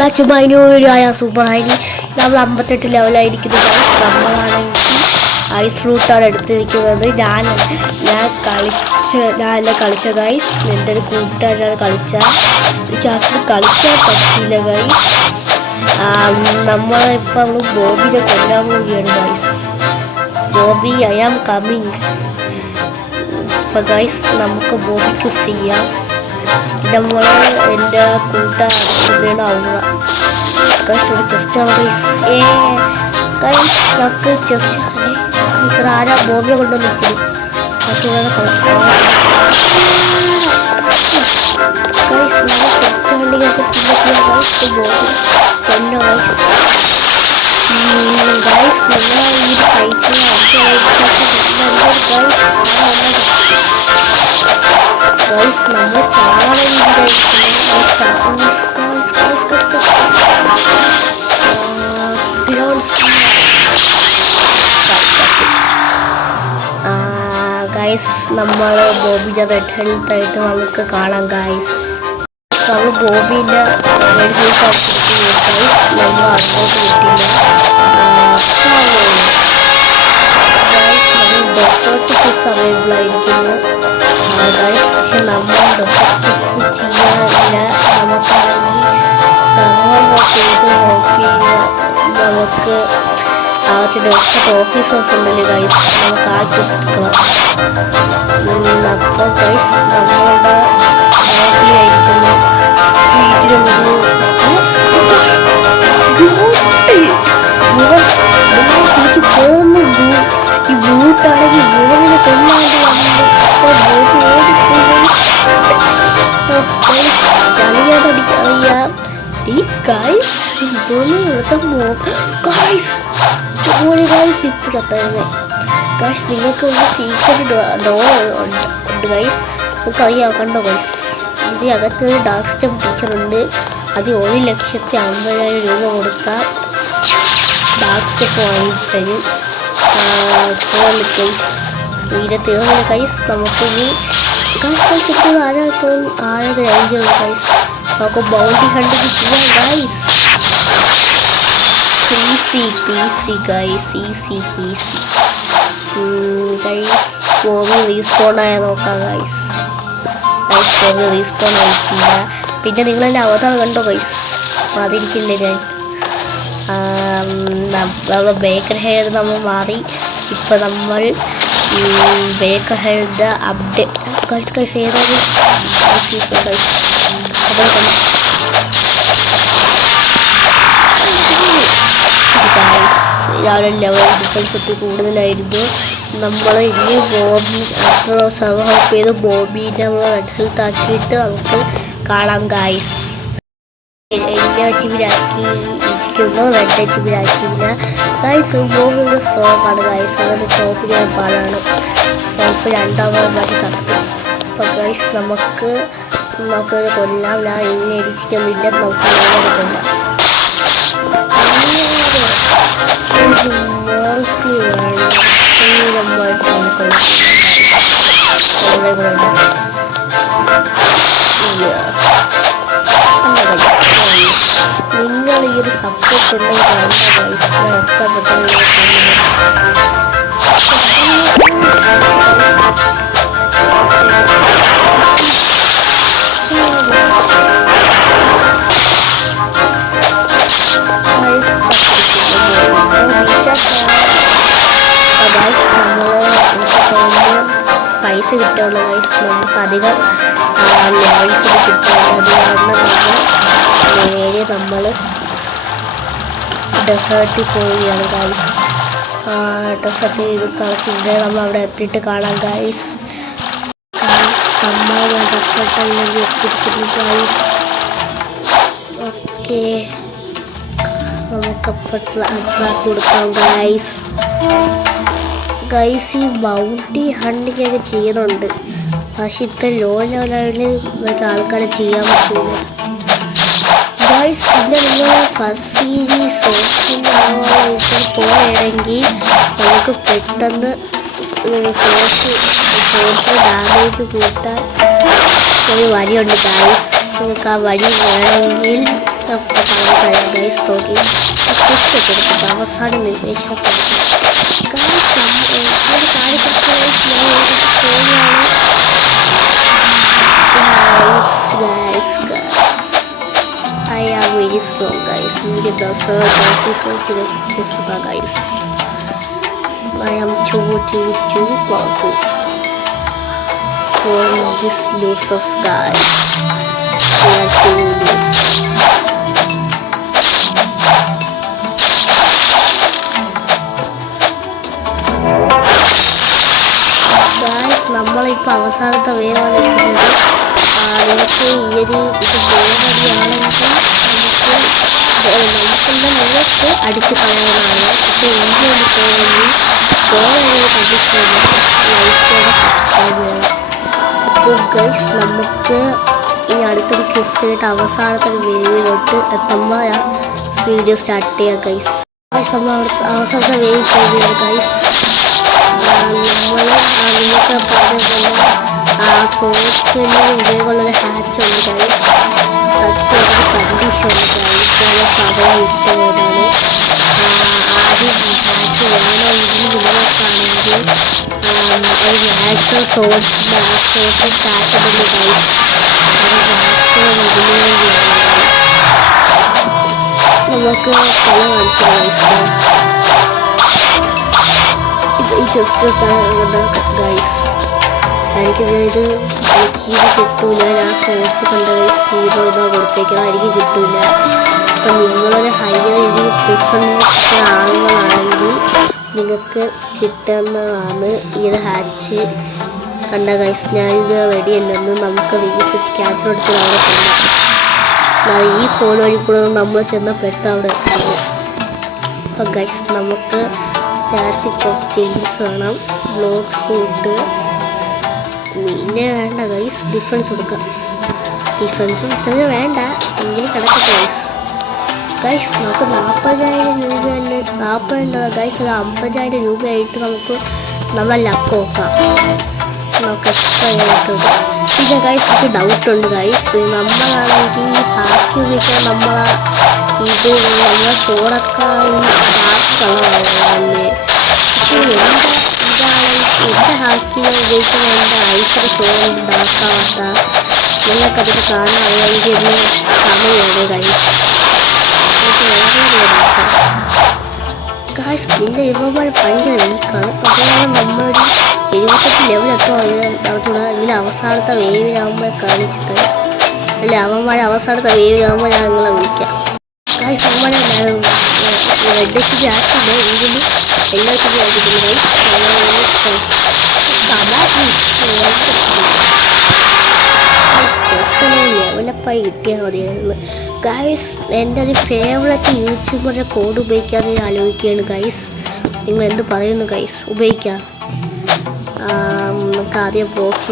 Back to my new video. ആയ super ഹൈഡി നമ്മൾ 58 ലെവലായിരിക്കുന്നു. നമ്മളാണെങ്കിൽ ഐസ് ഫ്രൂട്ടാണ് എടുത്തിരിക്കുന്നത്. ഞാൻ കളിച്ച ഗൈസ്. എൻ്റെ ഒരു കൂട്ടുകാരാണ് കളിച്ച. എനിക്ക് ആസിഡ് കളിക്കാൻ പറ്റിയില്ല ഗൈസ്. നമ്മളിപ്പോൾ ബോബിനെ കൊല്ലാൻ പോവുകയാണ് guys. Bobby I am coming. അപ്പോൾ ഗൈസ് നമുക്ക് ബോബിക്ക് ചെയ്യാം. നമ്മൾ എൻ്റെ കൂട്ടുകാരാണ് ആവുക ഗൈസ്. ഇവിടെ ചെസ്റ്റാണ് ഗൈസ്. ഗൈസ് നമുക്ക് ചെസ്റ്റ് ആരാ ബോബിയെ കൊണ്ടുവന്നിരിക്കുന്നു. ഗൈസ് നമ്മൾ ചെസ്റ്റ് ഹണ്ടിങ്ങൊക്കെ പിന്നെ ബോബി കൊണ്ടോ ഗൈസ്. ഗൈസ് നിങ്ങൾ ഈ കഴിച്ച ഗൈസ് നമ്മൾ ചാവണ ഗൈസ് നമ്മൾ ബോബിൻ്റെ റെഡ് ഹെൽത്ത് ആയിട്ട് നമുക്ക് കാണാം ഗൈസ്. നമ്മൾ ബോബിൻ്റെ റെഡ് ഹെൽത്ത് ആയിട്ട് നമ്മൾ അങ്ങോട്ട് കിട്ടില്ല. നമ്മൾ ഡെസേർട്ട് ഫിഷ് അവൈലബിൾ ആയിരിക്കുന്നു ഗൈസ്. പക്ഷെ നമ്മൾ ഡെസേർട്ട് ഫിഷ് ചെയ്യാനില്ല. നമുക്കാണെങ്കിൽ സർവർ ചെയ്ത് നോക്കി നമുക്ക് ആദ്യം ഡെസേർട്ട് ഓഫീസേഴ്സ് ഉണ്ടല്ലോ ഗൈസ്. നമുക്ക് ആ ക്വസ്റ്റ് എടുക്കണം. അപ്പോൾ ഗൈസ് നമ്മളുടെ ഹോബിയായിരിക്കുന്നു വീട്ടിലൊരു എനിക്ക് തോന്നുന്നു ഈ ബൂട്ടാണെങ്കിൽ ബോബിനെ കൊല്ലാണ്ട് ചളിയാതടിക്കറിയാം. ഈ ഗൈസ് ചോറി ഗൈസ് ഇപ്പം ചത്തായിരുന്നേ ഗൈസ്. നിങ്ങൾക്ക് ഒരു സീക്രട്ട് ഡോർ ഉണ്ട് ഗൈസ്. നമുക്കറിയാം കണ്ടോ ഗൈസ്. ഇതിനകത്തൊരു ഡാർക്ക് സ്റ്റെപ്പ് ടീച്ചറുണ്ട്. അത് 1,50,000 രൂപ കൊടുത്താൽ ഡാർക്ക് സ്റ്റെപ്പ് വാങ്ങിത്തരും. ഗൈസ് വീഡിയോ തീർന്നില്ല ഗൈസ്. നമുക്കിനി ഗൈസ് ഇപ്പോൾ ആരൊക്കെ റേഞ്ചുണ്ട് ഗൈസ്. നമുക്ക് ബൗണ്ടി ഹണ്ടിങ് ചെയ്യാം guys. CC guys. CC guys. Bobby respawn ആയാൽ നോക്കാം ഗൈസ്. ബോബി റീസ്പോൺ ആയിട്ടില്ല. പിന്നെ നിങ്ങളെൻ്റെ അവതാർ കണ്ടോ ഗൈസ്. മാറിയിരിക്കില്ലേ ഞാൻ. നമ്മൾ ബേക്കർ ഹെയർ നമ്മൾ മാറി. ഇപ്പം നമ്മൾ ബേക്കർ ഹെയറിൻ്റെ അപ്ഡേറ്റ് ഗൈസ് ഏതാണ് ഗൈസ്. രാവിലെ ലെവൽ ഡിഫൻസ് ഒത്തിരി കൂടുതലായിരുന്നു. നമ്മൾ ഇനി ബോബി അത്ര സർവ ഹെൽപ്പ് ചെയ്ത് ബോബീനെ നമ്മൾ റെഡ് ഹെൽത്ത് ആക്കിയിട്ട് നമുക്ക് കാണാം ഗൈസ്. എന്നെ അച്ചീവിലാക്കി ഇരിക്കുന്നു. റെഡ് അച്ചീവിലാക്കിയില്ല ഗൈസ്. ബോബിയുടെ സ്ട്രോങ് ആണ് ഗൈസ്. അതിൻ്റെ ടോപ്പ് ചെയ്യാൻ പാടാണ്. ഇപ്പോൾ 2ാമത് പ്രാവശ്യം ചത്തു. അപ്പോൾ ഗൈസ് നമുക്ക് കൊല്ലാം. ഞാൻ ഇനി ഇടിച്ചിട്ടൊന്നുമില്ല. നമുക്ക് കൊല്ലാം. മേഴ്സി വേണം. നിങ്ങൾ ഈ ഒരു സപ്പോർട്ട് ഉണ്ടെങ്കിൽ വേണ്ട ഗൈസ്. ഞാൻ എത്ര പെട്ടെന്ന് പൈസ കിട്ടുള്ളൂ ഗൈസ്. നമുക്ക് അധികം ലെവൽസ് കിട്ടുള്ളൂ. അത് നേരെ നമ്മൾ ഡെസേർട്ടിൽ പോവുകയാണ് ഗൈസ്. ഡെസേർട്ടിൽ ഇത് കളിച്ചിട്ട് നമ്മൾ അവിടെ എത്തിയിട്ട് കാണാം ഗൈസ്. നമ്മൾ ഡെസേർട്ടിലേക്ക് എത്തിയിരിക്കുന്നു ഗൈസ്. ഓക്കെ നമുക്കപ്പോൾ അഡ്വാൻസ് കൊടുക്കാം ഗൈസ്. ഗൈസ് ഈ ബൗണ്ടി ഹണ്ടിങ്ങൊക്കെ ചെയ്യുന്നുണ്ട്. പക്ഷെ ഇത്ര ലോ ലെവലിൽ ആൾക്കാരെ ചെയ്യാൻ പറ്റില്ല ഗൈസ്. പിന്നെ നിങ്ങൾ ഫസ്റ്റ് സോഴ്സിൻ്റെ പോയെങ്കിൽ നമുക്ക് പെട്ടെന്ന് സോഴ്സിന് ഡാമേജ് കൂട്ടാൻ ഒരു വഴിയുണ്ട് ഗൈസ്. നിങ്ങൾക്ക് ആ വഴി വേണമെങ്കിൽ ഗൈസ് നോക്കി അവസാനം നിർദ്ദേശിച്ചു I am very slow guys. Need the search officers guys. I am too powerful for this losers guys. They are too loose. Guys, നമ്മളിപ്പോൾ അവസാനത്തെ വേവാണ് എത്തുന്നത്. നിങ്ങൾക്ക് ഈ ഒരു ഇത് വേവടിയാണെങ്കിൽ നിങ്ങൾക്ക് അടിച്ച് കളയാനാണ്. പക്ഷേ എനിക്ക് വേണ്ടി കണ്ടിട്ടുണ്ട് ലൈക്കോടെ സബ്സ്ക്രൈബ് ചെയ്യണം. അപ്പോൾ ഗൈസ് നമുക്ക് ഈ അടുത്തൊരു ക്വിസായിട്ട് അവസാനത്തെ വേവിലോട്ട് എത്തുമ്പോൾ ഞാൻ വീഡിയോ സ്റ്റാർട്ട് ചെയ്യാം ഗൈസ്. നമ്മൾ അവസാനത്തെ വേവ് പോകുകയാണ് ഗൈസ്. നമ്മൾ നിങ്ങൾക്ക് പറഞ്ഞ സോഴ്സിന് ഇതേപോലൊരു ഹാച്ച് ഉണ്ട് ഗൈസ്. പക്ഷേ ഒരു കണ്ടീഷൻ ഉണ്ട് ഗൈസ്. ഞാൻ പറയാൻ ഇട്ടുപോയതാണ്. ആദ്യം ഹാച്ച് വേണമെങ്കിൽ നിങ്ങൾക്കാണെങ്കിൽ ഒരു മാക്സിമം സോഴ്സ് സ്റ്റാർട്ടബിൾ ഗൈസ്. അത് മാക്സിമം ഇതിന് നമുക്ക് പല കാണിച്ചു ഗൈസ്. ഈ ജസ്റ്റ് ഗൈസ് എനിക്കിത് കിട്ടൂല. ഞാൻ സോഴ്സ് കണ്ട ഗൈസ് 0 ഇതാ കൊടുത്തേക്കണം. എനിക്ക് കിട്ടൂല. അപ്പം നിങ്ങളൊരു ഹയർ രീതിയിൽ പ്രസൻറ്റ് ആളുകളാണെങ്കിൽ നിങ്ങൾക്ക് കിട്ടുന്നതാണ് ഈ ഒരു ഹാച്ച്. കണ്ട ഗൈസ് ഞാനിത് റെഡിയല്ലെന്ന് നമുക്ക് റീസെറ്റ് ക്യാൻസർ എടുത്ത് അവിടെ ചെല്ലാം. ഈ ഫോൺ വഴി കൂടെ നമ്മൾ ചെന്ന പെട്ട് അവിടെ എത്തുന്നു. അപ്പം ഗൈസ് നമുക്ക് സ്റ്റാർസിൽ കുറച്ച് ചേഞ്ചസ് വേണം. ബ്ലോക്സ് ഫുഡ് പിന്നെ വേണ്ട ഗൈസ്. ഡിഫറൻസ് കൊടുക്കാം. ഡിഫറൻസ് ഇത്ര വേണ്ട എങ്കിലും കിടക്കട്ടെ ഗൈസ്. ഗൈസ് നമുക്ക് 40,000 രൂപയല്ലേ 40 ഗൈസ്. ഒരു 50,000 രൂപയായിട്ട് നമുക്ക് നമ്മളെ ലക്ക് നോക്കാം. നമുക്ക് എക്സ്ട്രായിട്ട്. പിന്നെ ഗൈസ് എനിക്ക് ഡൗട്ടുണ്ട് ഗൈസ്. നമ്മളാണെങ്കിൽ ഹാക്കി ഉപയോഗിക്കാൻ നമ്മളെ ഇത് നമ്മളെ സോഡക്കായും ഡാർക്ക് കളറാണ്. പക്ഷേ എൻ്റെ ഹാക്കി ഉപയോഗിക്കുന്ന എൻ്റെ ഐസർ സോഡ് ഡാർക്കാവാത്ത നിങ്ങൾക്കതൊക്കെ കാണാൻ അറിയാമെങ്കിൽ ഒന്ന് സമയമാണ് ഗൈസ്. ഗൈസ് പിന്നെ ഇവന്മാർ ഭയങ്കര വീക്കാണ്. അതുകൊണ്ട് നമ്മളൊരു 78 ലെവലെത്തോ ഡൗട്ടുള്ള ഇതിൽ അവസാനത്തെ വേവിലാകുമ്പോൾ കാണിച്ചിട്ട് അല്ല അവന്മാരെ അവസാനത്തെ വേവിലാകുമ്പോൾ ഞാൻ നിങ്ങളെ വിളിക്കാം ഗൈസ്. അവന്മാരെ റെഡ് എച്ച് ആക്കില്ല എങ്കിലും എല്ലാവർക്കും ആക്കിയിട്ടുണ്ട് ലെവലപ്പായി കിട്ടിയാൽ മതിയായിരുന്നു ഗൈസ്. എൻ്റെ ഒരു ഫേവറേറ്റ് യൂട്യൂബറുടെ കോഡ് ഉപയോഗിക്കാതെ ആലോചിക്കുകയാണ് ഗൈസ്. നിങ്ങൾ എന്ത് പറയുന്നു ഗൈസ്? ഉപയോഗിക്കാം. നമുക്ക് ആദ്യം ബോക്സ്